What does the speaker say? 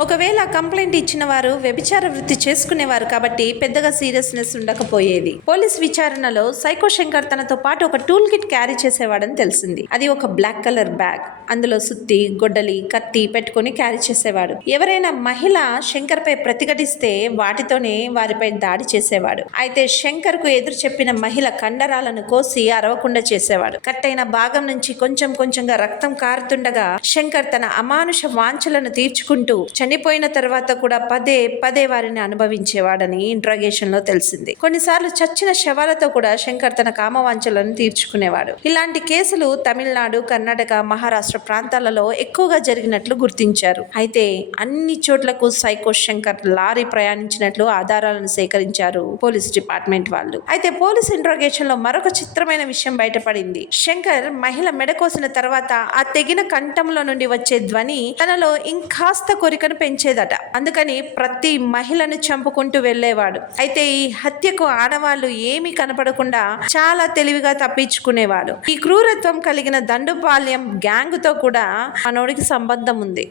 ఒకవేళ కంప్లైంట్ ఇచ్చిన వారు వ్యభిచార వృత్తి చేసుకునేవారు కాబట్టి పెద్దగా సీరియస్నెస్ ఉండకపోయేది. పోలీస్ విచారణలో సైకో శంకర్ తనతో పాటు ఒక టూల్ కిట్ క్యారీ చేసేవాడని తెలిసింది. అది ఒక బ్లాక్ కలర్ బ్యాగ్. అందులో సుత్తి, గొడ్డలి, కత్తి పెట్టుకుని క్యారీ చేసేవాడు. ఎవరైనా మహిళ శంకర్ పై ప్రతిఘటిస్తే వాటితోనే వారిపై దాడి చేసేవాడు. అయితే శంకర్ కు ఎదురు చెప్పిన మహిళ కండరాలను కోసి అరవకుండా చేసేవాడు. కట్టైన భాగం నుంచి కొంచెం కొంచెంగా రక్తం కారుతుండగా శంకర్ తన అమానుష వాంఛలను తీర్చుకుంటూ చనిపోయిన తర్వాత కూడా పదే పదే వారిని అనుభవించేవాడని ఇంట్రాగేషన్ లో తెలిసింది. కొన్నిసార్లు చచ్చిన శవాలతో కూడా శంకర్ తన కామవాంఛలను తీర్చుకునేవాడు. ఇలాంటి కేసులు తమిళనాడు, కర్ణాటక, మహారాష్ట్ర ప్రాంతాలలో ఎక్కువగా జరిగినట్లు గుర్తించారు. అయితే అన్ని చోట్లకు సైకో శంకర్ లారీ ప్రయాణించినట్లు ఆధారాలను సేకరించారు పోలీస్ డిపార్ట్మెంట్ వాళ్ళు. అయితే పోలీస్ ఇంట్రాగేషన్ లో మరొక చిత్రమైన విషయం బయటపడింది. శంకర్ మహిళ మెడ కోసిన తర్వాత ఆ తెగిన కంఠంలో నుండి వచ్చే ధ్వని తనలో ఇంకాస్త కోరికను పెంచేదట. అందుకని ప్రతి మహిళను చంపుకుంటూ వెళ్లేవాడు. అయితే ఈ హత్యకు ఆడవాళ్లు ఏమీ కనపడకుండా చాలా తెలివిగా తప్పించుకునేవాడు. ఈ క్రూరత్వం కలిగిన దండుపాల్యం గ్యాంగ్ తో కూడా మనోడికి సంబంధం ఉంది.